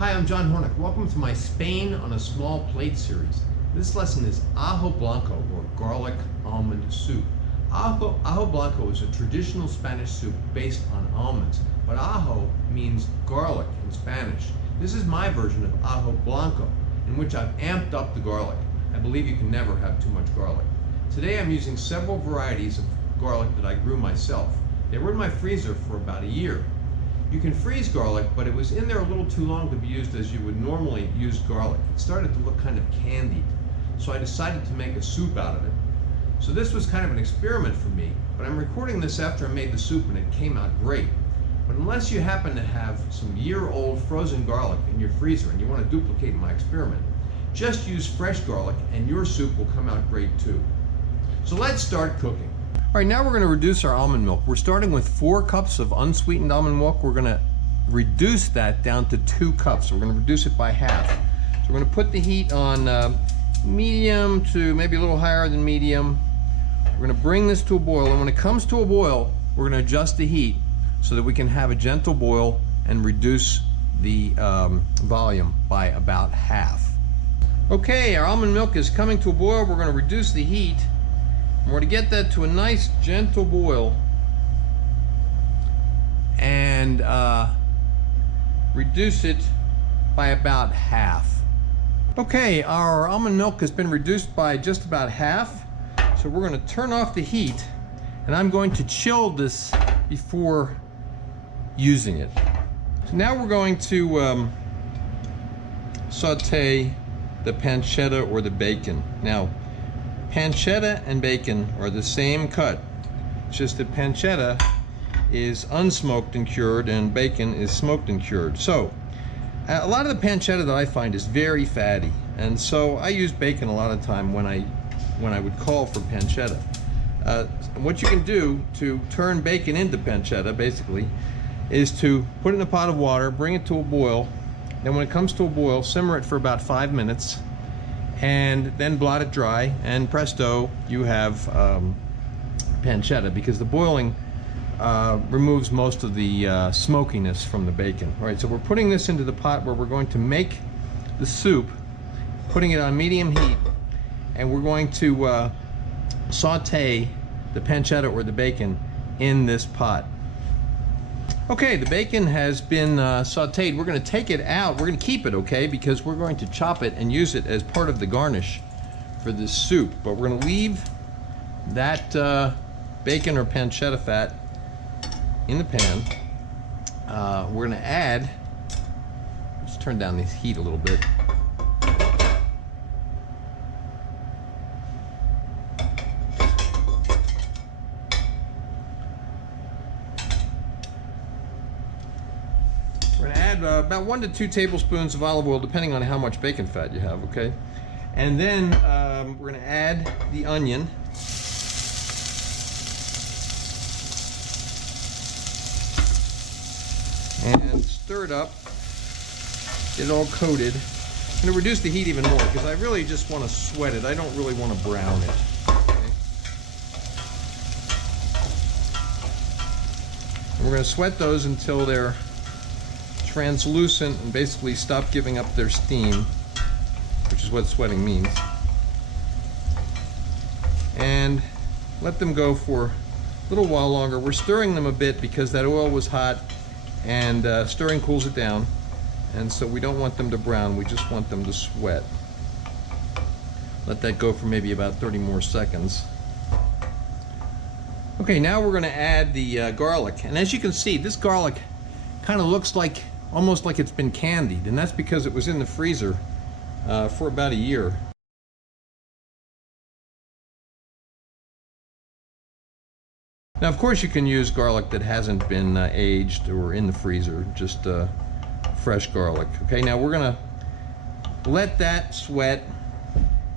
Hi, I'm John Hornick. Welcome to my Spain on a Small Plate series. This lesson is Ajo Blanco, or garlic almond soup. Ajo Blanco is a traditional Spanish soup based on almonds, but ajo means garlic in Spanish. This is my version of Ajo Blanco, in which I've amped up the garlic. I believe you can never have too much garlic. Today I'm using several varieties of garlic that I grew myself. They were in my freezer for about a year. You can freeze garlic, but it was in there a little too long to be used as you would normally use garlic. It started to look kind of candied, so I decided to make a soup out of it. So this was kind of an experiment for me, but I'm recording this after I made the soup and it came out great. But unless you happen to have some year-old frozen garlic in your freezer and you want to duplicate my experiment, just use fresh garlic and your soup will come out great too. So let's start cooking. All right, now we're going to reduce our almond milk. We're starting with 4 cups of unsweetened almond milk. We're going to reduce that down to 2 cups. We're going to reduce it by half. So we're going to put the heat on medium to maybe a little higher than medium. We're going to bring this to a boil, and when it comes to a boil, we're going to adjust the heat so that we can have a gentle boil and reduce the volume by about half. Okay, our almond milk is coming to a boil. We're going to reduce the heat. We're going to get that to a nice gentle boil and reduce it by about half. Okay, our almond milk has been reduced by just about half, so we're going to turn off the heat and I'm going to chill this before using it. So now we're going to saute the pancetta or the bacon. Now, pancetta and bacon are the same cut. It's just that pancetta is unsmoked and cured and bacon is smoked and cured. So a lot of the pancetta that I find is very fatty, and so I use bacon a lot of time when I would call for pancetta. What you can do to turn bacon into pancetta basically is to put it in a pot of water, bring it to a boil, then when it comes to a boil, simmer it for about 5 minutes, and then blot it dry, and presto, you have pancetta, because the boiling removes most of the smokiness from the bacon. All right, so we're putting this into the pot where we're going to make the soup, putting it on medium heat, and we're going to saute the pancetta or the bacon in this pot. Okay, the bacon has been sauteed. We're going to take it out. We're going to keep it, okay, because we're going to chop it and use it as part of the garnish for this soup. But we're going to leave that bacon or pancetta fat in the pan. We're going to add, let's turn down the heat a little bit. We're going to add about 1 to 2 tablespoons of olive oil, depending on how much bacon fat you have, okay? And then we're going to add the onion. And stir it up, get it all coated. I'm going to reduce the heat even more because I really just want to sweat it. I don't really want to brown it. Okay? And we're going to sweat those until they're translucent and basically stop giving up their steam, which is what sweating means. And let them go for a little while longer. We're stirring them a bit because that oil was hot, and stirring cools it down, and so we don't want them to brown, we just want them to sweat. Let that go for maybe about 30 more seconds. Okay, now we're going to add the garlic, and as you can see, this garlic kind of looks like almost like it's been candied, and that's because it was in the freezer for about a year. Now, of course, you can use garlic that hasn't been aged or in the freezer, just fresh garlic. Okay, now we're going to let that sweat,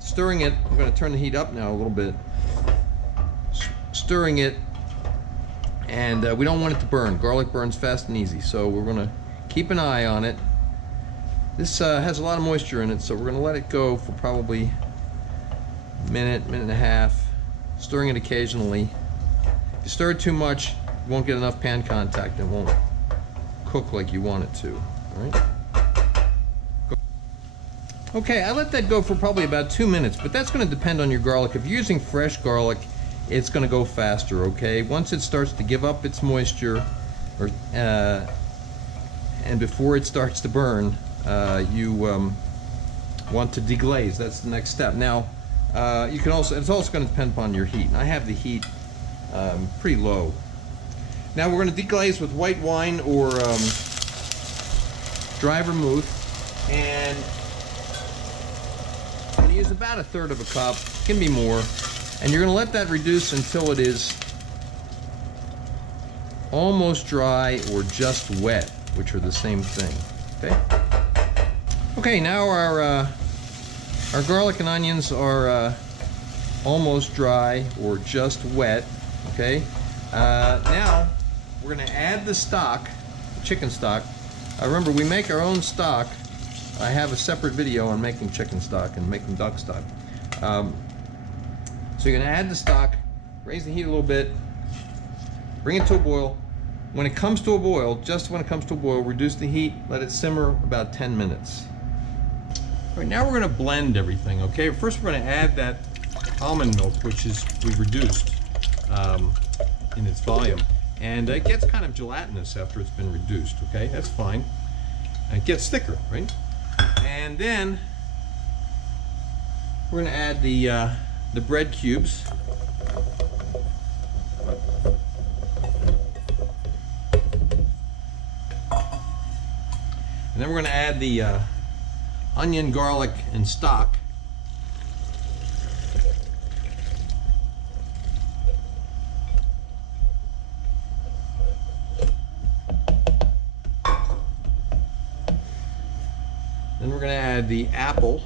stirring it. I'm going to turn the heat up now a little bit, stirring it, and we don't want it to burn. Garlic burns fast and easy, so we're going to keep an eye on it. This has a lot of moisture in it, so we're going to let it go for probably a minute, minute and a half, stirring it occasionally. If you stir it too much, you won't get enough pan contact and it won't cook like you want it to. All right? Okay, I let that go for probably about 2 minutes, but that's going to depend on your garlic. If you're using fresh garlic, it's going to go faster, okay? Once it starts to give up its moisture, and before it starts to burn, you want to deglaze. That's the next step. Now, you can also, it's also going to depend upon your heat. And I have the heat pretty low. Now we're going to deglaze with white wine or dry vermouth, and I'm going to use about 1/3 of a cup. It can be more. And you're going to let that reduce until it is almost dry or just wet, which are the same thing. Okay. Okay. Now our garlic and onions are almost dry or just wet. Okay. Now we're going to add the stock, chicken stock. Remember, we make our own stock. I have a separate video on making chicken stock and making duck stock. So you're going to add the stock, raise the heat a little bit, bring it to a boil. When it comes to a boil, just when it comes to a boil, reduce the heat, let it simmer about 10 minutes. All right, now we're going to blend everything, okay? First we're going to add that almond milk, which is we reduced in its volume. And it gets kind of gelatinous after it's been reduced, okay? That's fine. And it gets thicker, right? And then we're going to add the bread cubes. And then we're going to add the onion, garlic, and stock. Then we're going to add the apple.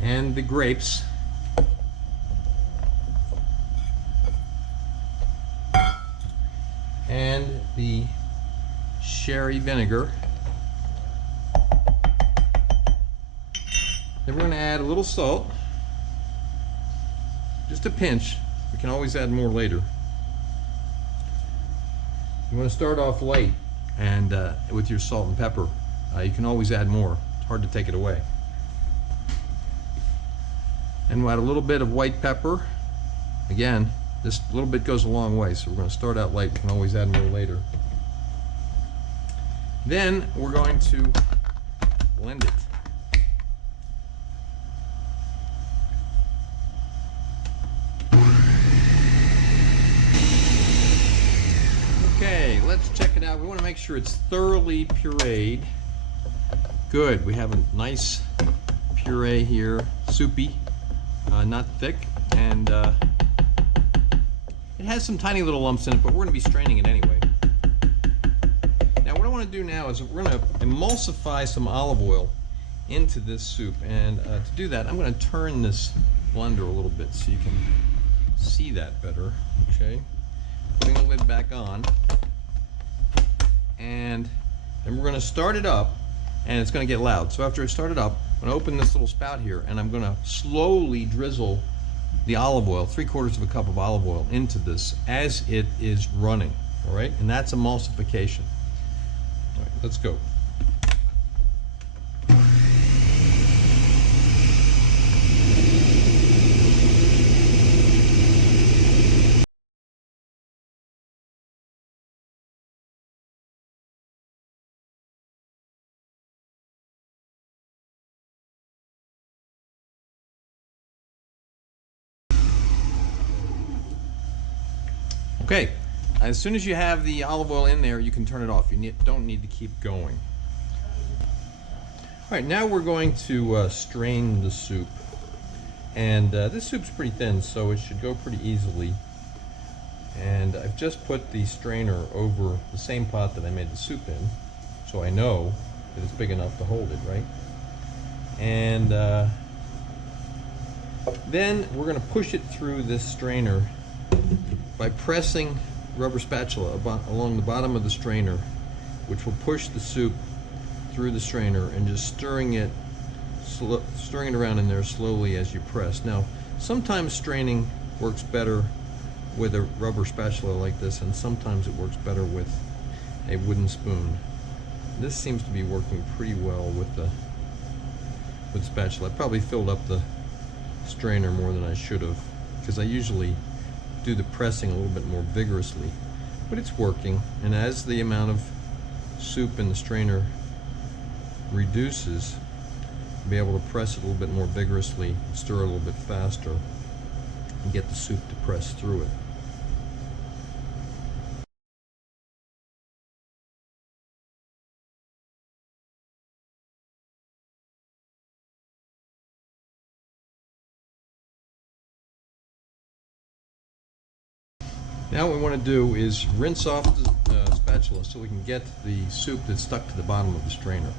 And the grapes. And the sherry vinegar. Then we're going to add a little salt. Just a pinch. We can always add more later. You want to start off light and with your salt and pepper. You can always add more. It's hard to take it away. And we'll add a little bit of white pepper. Again, this little bit goes a long way, so we're going to start out light. We can always add more later. Then we're going to blend it. Okay, let's check it out. We want to make sure it's thoroughly pureed. Good, we have a nice puree here, soupy, not thick, and it has some tiny little lumps in it, but we're going to be straining it anyway. Now what I want to do now is we're going to emulsify some olive oil into this soup, and to do that I'm going to turn this blender a little bit so you can see that better. Okay, putting the lid back on, and then we're going to start it up, and it's going to get loud. So after I start it up, I'm going to open this little spout here, and I'm going to slowly drizzle the olive oil, 3/4 of a cup of olive oil, into this as it is running. All right, and that's emulsification. All right, let's go. Okay, as soon as you have the olive oil in there, you can turn it off. You don't need to keep going. All right, now we're going to strain the soup. And this soup's pretty thin, so it should go pretty easily. And I've just put the strainer over the same pot that I made the soup in, so I know that it's big enough to hold it, right? And then we're going to push it through this strainer by pressing rubber spatula along the bottom of the strainer, which will push the soup through the strainer, and just stirring it around in there slowly as you press. Now, sometimes straining works better with a rubber spatula like this, and sometimes it works better with a wooden spoon. This seems to be working pretty well with the spatula. I probably filled up the strainer more than I should have, because I usually do the pressing a little bit more vigorously, but it's working. And as the amount of soup in the strainer reduces, I'll be able to press it a little bit more vigorously, stir it a little bit faster, and get the soup to press through it. Now what we want to do is rinse off the spatula so we can get the soup that's stuck to the bottom of the strainer.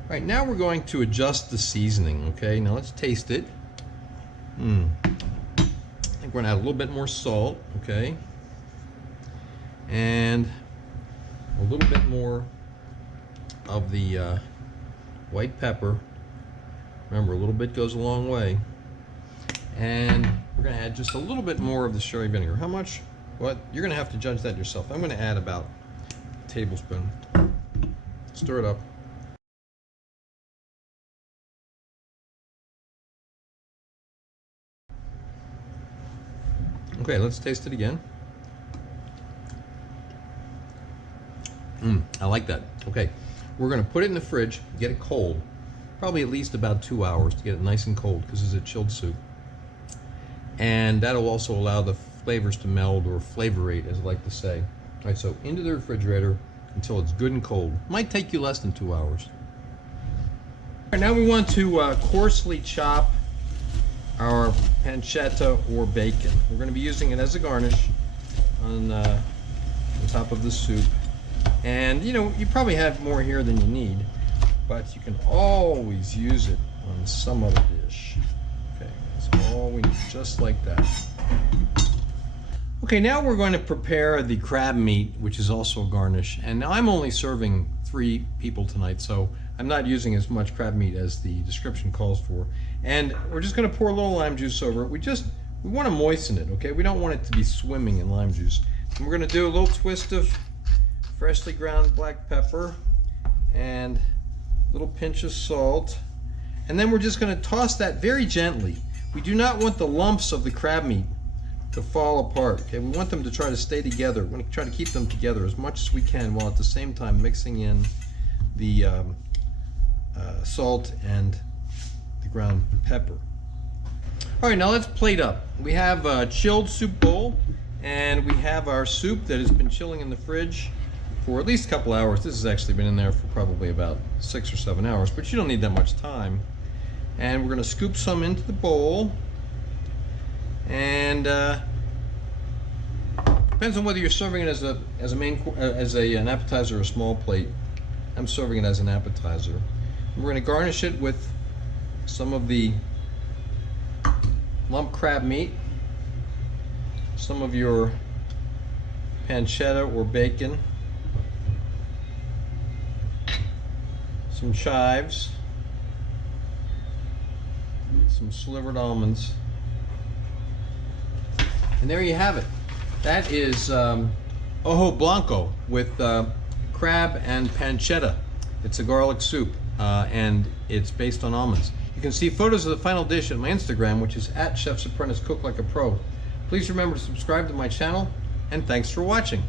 All right, now we're going to adjust the seasoning, okay? Now let's taste it. I think we're gonna add a little bit more salt, okay? And a little bit more of the white pepper. Remember, a little bit goes a long way. And we're gonna add just a little bit more of the sherry vinegar. How much? What? You're gonna have to judge that yourself. I'm gonna add about a tablespoon. Stir it up. Okay, let's taste it again. I like that. Okay, we're gonna put it in the fridge, get it cold, probably at least about 2 hours to get it nice and cold, because it's a chilled soup. And that'll also allow the flavors to meld, or flavorate, as I like to say. All right, so into the refrigerator until it's good and cold. Might take you less than 2 hours. All right, now we want to coarsely chop our pancetta or bacon. We're going to be using it as a garnish on top of the soup. And you know, you probably have more here than you need, but you can always use it on some other dish. Okay, that's all we need, just like that. Okay, now we're going to prepare the crab meat, which is also a garnish. And now I'm only serving 3 people tonight, so I'm not using as much crab meat as the description calls for. And we're just going to pour a little lime juice over it. We want to moisten it, okay? We don't want it to be swimming in lime juice. And we're going to do a little twist of freshly ground black pepper and a little pinch of salt. And then we're just going to toss that very gently. We do not want the lumps of the crab meat to fall apart, okay? We want them to try to stay together. We want to try to keep them together as much as we can, while at the same time mixing in the salt and the ground pepper. All right, now let's plate up. We have a chilled soup bowl, and we have our soup that has been chilling in the fridge for at least a couple hours. This has actually been in there for probably about 6 or 7 hours, but you don't need that much time. And we're going to scoop some into the bowl. And depends on whether you're serving it as an appetizer or a small plate. I'm serving it as an appetizer. We're going to garnish it with some of the lump crab meat, some of your pancetta or bacon, some chives, some slivered almonds, and there you have it. That is Ajo Blanco with crab and pancetta. It's a garlic soup, and it's based on almonds. You can see photos of the final dish at my Instagram, which is @Chef's Apprentice Cook Like a Pro. Please remember to subscribe to my channel, and thanks for watching.